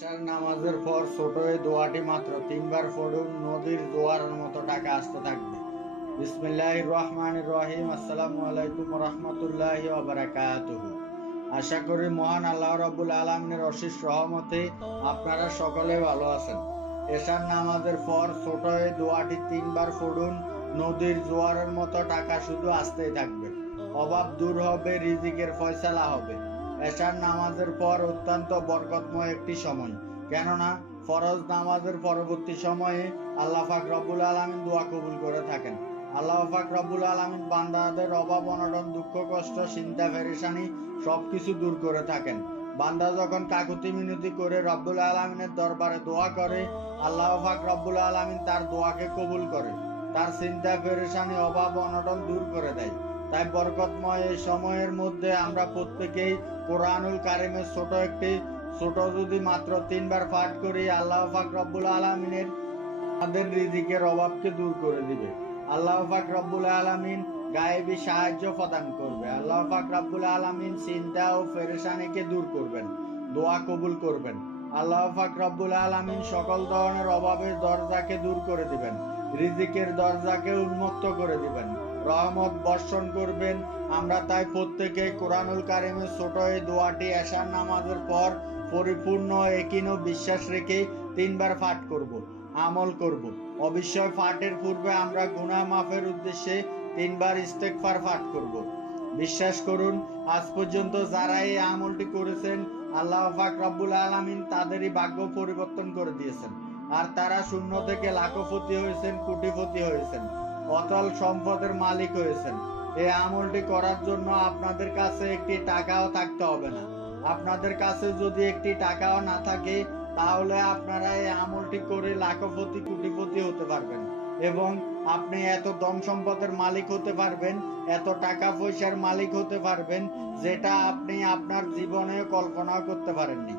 এশার নামাজের পর ছোট এই দোয়াটি মাত্র তিনবার পড়ুন, নদীর জোয়ারের মতো টাকা আসতে থাকবে। বিসমিল্লাহির রহমানির রহিম। আসসালামু আলাইকুম রহমতুল্লাহি ওয়া বারাকাতুহু। আশা করি মহান আল্লাহ রাব্বুল আলামিনের অশেষ রহমতে আপনারা সকলে ভালো আছেন। এশার নামাজের পর ছোট এই দোয়াটি তিনবার পড়ুন, নদীর জোয়ারের মতো টাকা শুধু আসতেই থাকবে। অভাব দূর হবে, রিজিকের ফয়সালা হবে। এশার নামাজের পর অত্যন্ত বরকতময় একটি সময়, কেননা ফরজ নামাজের পরবর্তী সময়ে আল্লাহ পাক রব্বুল আলামিন দোয়া কবুল করে থাকেন। আল্লাহ পাক রব্বুল আলামিন বান্দাদের অভাব অনটন, দুঃখ কষ্ট, চিন্তা পেরেশানি সবকিছু দূর করে থাকেন। বান্দা যখন কাকুতি মিনতি করে রব্বুল আলামিনের দরবারে দোয়া করে, আল্লাহ পাক রব্বুল আলামিন তার দোয়াকে কবুল করে, তার চিন্তা পেরেশানি, অভাব অনটন দূর করে দেয়। তাই বরকতময় এই সময়ের মধ্যে আমরা প্রত্যেকেই কোরআনুল কারিমের ছোট যদি মাত্র তিনবার পাঠ করি, আল্লাহ পাক রব্বুল আলামিনের আমাদের রিজিকের অভাবকে দূর করে দিবে। আল্লাহ পাক রব্বুল আলামিন গায়েবী সাহায্য প্রদান করবে। আল্লাহ পাক রব্বুল আলামিন চিন্তা ও পেরেশানিকে দূর করবেন, দোয়া কবুল করবেন। আল্লাহ পাক রব্বুল আলামিন সকল ধরনের অভাবের দরজাকে দূর করে দিবেন, রিজিকের দরজাকে উন্মুক্ত করে দিবেন, রহমত বর্ষণ করবেন। আমরা তাই প্রত্যেকে কোরআনুল কারিমের ছোট এই দোয়াটি এশার নামাজের পর পরিপূর্ণ একিন ও বিশ্বাস রেখে তিনবার পাঠ করব, আমল করব। অবশ্যই পাঠের পূর্বে আমরা গুনাহ মাফের উদ্দেশ্যে তিনবার ইস্তেগফার পাঠ করব। বিশ্বাস করুন, আজ পর্যন্ত যারা এই আমলটি করেছেন, আল্লাহ পাক রব্বুল আলামিন তাদেরই ভাগ্য পরিবর্তন করে দিয়েছেন। আর তারা শূন্য থেকে লাখপতি হয়েছেন, কোটিপতি হয়েছেন, অচল সম্পদের মালিক হয়েছেন। এই আমলটি করার জন্য আপনাদের কাছে একটি টাকাও থাকতে হবে না। আপনাদের কাছে যদি একটি টাকাও না থাকে, তাহলে আপনারা এই আমলটি করে লাখপতি, কোটিপতি হতে পারবেন এবং আপনি এত ধন সম্পদের মালিক হতে পারবেন, এত টাকা পয়সার মালিক হতে পারবেন, যেটা আপনি আপনার জীবনে কল্পনাও করতে পারেননি।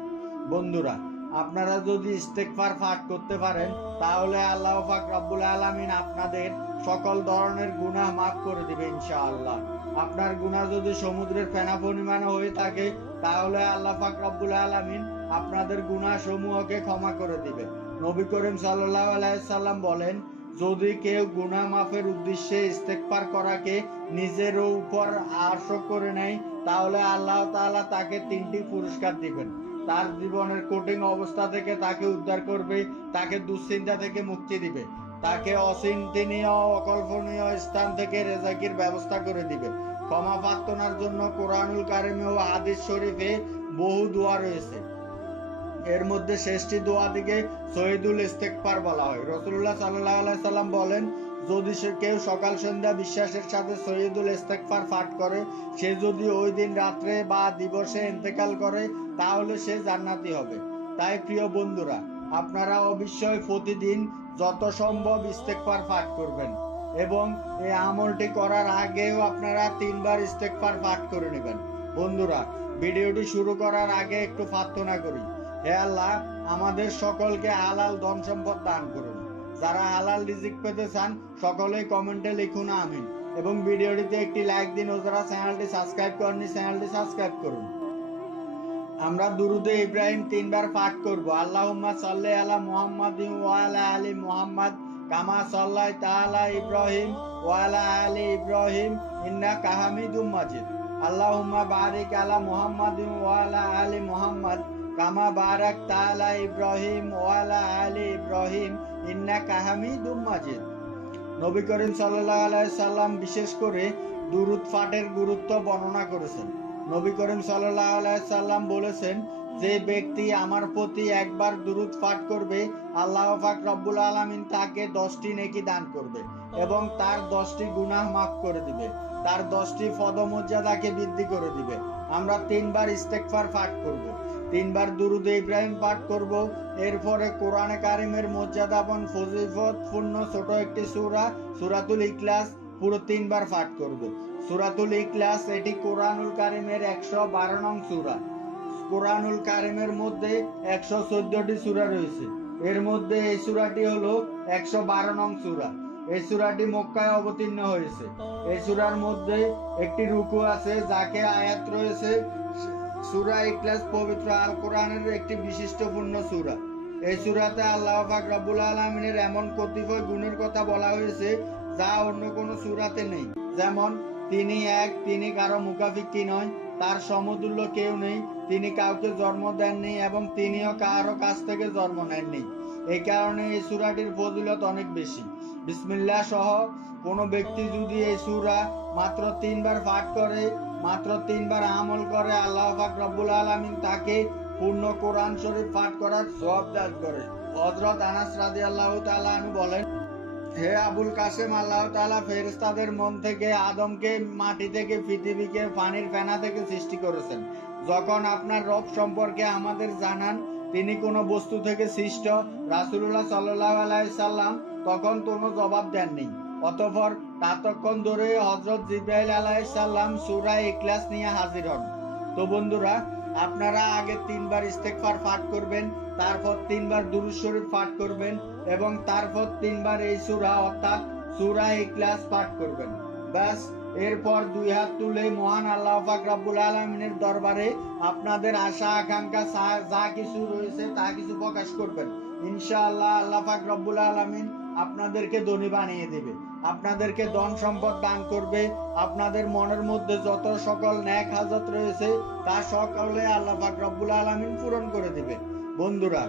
বন্ধুরা, আপনারা যদি ইস্তেগফার পাঠ করতে পারেন, তাহলে আল্লাহ পাক রব্বুল আলামিন আপনাদের সকল ধরনের গুনাহ মাফ করে দিবে ইনশাআল্লাহ। আপনার গুনাহ যদি সমুদ্রের ফেনা পরিমাণ হয়ে থাকে, তাহলে আল্লাহ পাক রব্বুল আলামিন আপনাদের গুনাহ সমূহকে ক্ষমা করে দিবে। নবী করিম সাল্লাল্লাহু আলাইহি সাল্লাম বলেন, যদি কেউ গুনাহ মাফের উদ্দেশ্যে ইস্তেগফার করাকে নিজের উপর আশা করে নেয়, তাহলে আল্লাহ তাআলা তাকে তিনটি পুরস্কার দিবেন। তার জীবনের কঠিন অবস্থা থেকে তাকে উদ্ধার করবে, তাকে দুশ্চিন্তা থেকে মুক্তি দিবে, তাকে অচিন্তনীয় অকল্পনীয় স্থান থেকে রেজাকির ব্যবস্থা করে দিবে। ক্ষমা প্রার্থনার জন্য কোরআনুল কারিমে ও হাদিস শরীফে বহু দোয়া রয়েছে। এর মধ্যে শেষটি দোয়াটিকে শহীদুল ইস্তেগফার বলা হয়। রাসূলুল্লাহ সাল্লাল্লাহু আলাইহি সাল্লাম বলেন, যদি কেউ সকাল সন্ধ্যা বিশ্বাসের সাথে শহীদুল ইস্তেগফার পাঠ করে, সে যদি ওই দিন রাত্রে বা দিবসে ইন্তেকাল করে, তাহলে সে জান্নাতি হবে। তাই প্রিয় বন্ধুরা, আপনারা অবশ্যই প্রতিদিন যত সম্ভব ইস্তেগফার পাঠ করবেন এবং এই আমলটি করার আগেও আপনারা তিনবার ইস্তেগফার পাঠ করে নেবেন। বন্ধুরা, ভিডিওটি শুরু করার আগে একটু প্রার্থনা করি। হে আল্লাহ, আমাদের সকলকে হালাল ধন সম্পদ দান করুন। যারা হালাল রিজিক পেতে চান, সকলেই কমেন্টে লিখুন আমিন এবং ভিডিওটিতে একটি লাইক দিন ও যারা চ্যানেলটি সাবস্ক্রাইব করেননি, চ্যানেলটি সাবস্ক্রাইব করুন। আমরা দুরুদে ইব্রাহিম তিনবার পাঠ করব। আল্লাহুম্মা সাল্লি আলা মুহাম্মাদিন ওয়া আলা আলি মুহাম্মাদ কামা সাল্লাইতা আলা ইব্রাহিম ওয়া আলা আলি ইব্রাহিম ইন্নাকা হামিদুম মাজিদ। আল্লাহুম্মা বারিক আলা মুহাম্মাদিন ওয়া আলা আলি মুহাম্মাদ কামা বারাকতা আলা ইব্রাহিম ওয়া আলা আলি ইব্রাহিম ইন্নাকা হামিদুম মাজিদ। নবী করিম সাল্লাল্লাহু আলাইহি সাল্লাম বিশেষ করে দুরূদ পাঠের গুরুত্ব বর্ণনা করেছেন। নবী করিম সাল্লাল্লাহু আলাইহি সাল্লাম বলেছেন, যে ব্যক্তি আমার প্রতি একবার দুরূদ পাঠ করবে, আল্লাহ পাক রব্বুল আলামিন তাকে 10টি নেকি দান করবে এবং তার 10টি গুনাহ মাফ করে দিবে, তার 10টি পদমর্যাদাকে বৃদ্ধি করে দিবে। আমরা তিনবার ইস্তেগফার পাঠ করব, তিনবার দুরূদে ইব্রাহিম পাঠ করব। এরপরে কোরআনে কারিমের মর্যাদাবান ফজিলতপূর্ণ ছোট একটি সূরা, সূরাতুল ইখলাস পুরো তিনবার পাঠ করব। সূরাতুল ইখলাস এটি কোরআনুল কারিমের 112 নং সূরা। কোরআনুল কারিমের মধ্যে 114টি সূরা রয়েছে। এর মধ্যে এই সূরাটি হলো 112 নং সূরা। এই সূরাটি মক্কায় অবতীর্ণ হয়েছে। এই সূরার মধ্যে একটি রুকু আছে, যাকে আয়াত রয়েছে সূরা ইখলাস পবিত্র আল কোরআনের একটি বিশিষ্টপূর্ণ সূরা। এই সূরাতে আল্লাহ পাক রব্বুল আলামিনের এমন কতিপয় গুণের কথা বলা হয়েছে যা অন্য কোনো সূরাতে নেই। যেমন তিনি এক, তিনি কারো মুখাপেক্ষী নয়, তার সমতুল্য কেউ নেই, তিনি কাউকে জন্ম দেননি এবং তিনিও কারো কাছ থেকে জন্ম নেননি। এই কারণে এই সূরাটির ফজিলত অনেক বেশি। বিসমিল্লাহ সহ কোনো ব্যক্তি যদি এই সূরা মাত্র 3 বার পাঠ করে, মাত্র 3 বার আমল করে, আল্লাহ পাক রব্বুল আলামিন তাকে পূর্ণ কোরআন শরীফ পাঠ করার সওয়াব দান করে। হযরত আনাস রাদিয়াল্লাহু তাআলা আনহু বলেন, হে আবুল কাসেম, আল্লাহ তাআলা ফেরেশতাদের মন থেকে আদমকে মাটি থেকে পৃথিবীকে পানির ফেনা থেকে সৃষ্টি করেছেন। যখন আপনার রব সম্পর্কে আমাদের জানান তিনি কোনো বস্তু থেকে সৃষ্ট, রাসূলুল্লাহ সাল্লাল্লাহু আলাইহি সাল্লাম তখন কোনো জবাব দেননি। অতঃপর ততক্ষণ ধরে হযরত জিবরাইল আলাইহিস সালাম সূরা ইখলাস নিয়ে হাজির হন। তো বন্ধুরা, আপনারা আগে 3 বার ইস্তেগফার পাঠ করবেন, তারপর 3 বার দুরূদ শরীফ পাঠ করবেন এবং তারপর 3 বার এই সূরা অর্থাৎ সূরা ইখলাস পাঠ করবেন। ব্যাস, এরপর 2 হাত তুলে মহান আল্লাহ পাক রব্বুল আলামিনের দরবারে আপনাদের আশা আকাঙ্ক্ষা যা কিছু রয়েছে তা কিছু প্রকাশ করবেন। ইনশাআল্লাহ আল্লাহ পাক রব্বুল আলামিন আপনাদেরকে ধনী বানিয়ে দেবে, আপনাদেরকে ধন সম্পদ দান করবে, আপনাদের মনের মধ্যে যত সকল নেক হাজত রয়েছে তা সকলে আল্লাহ পাক রব্বুল আলামিন পূরণ করে দিবে। বন্ধুরা,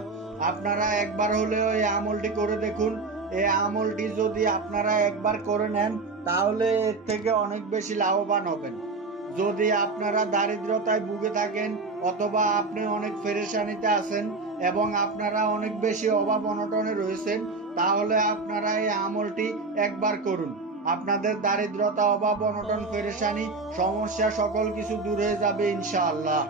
আপনারা একবার হলেও এই আমলটি করে দেখুন। এই আমলটি যদি আপনারা একবার করে নেন তাহলে এর থেকে অনেক বেশি লাভবান হবেন। যদি আপনারা দারিদ্রতায় ভুগে থাকেন অথবা আপনি অনেক পেরেশানিতে আছেন এবং আপনারা অনেক বেশি অভাব অনটনে রয়েছেন, তাহলে আপনারা এই আমলটি একবার করুন। আপনাদের দারিদ্রতা, অভাব অনটন, পেরেশানি, সমস্যা সকল কিছু দূর হয়ে যাবে ইনশাআল্লাহ।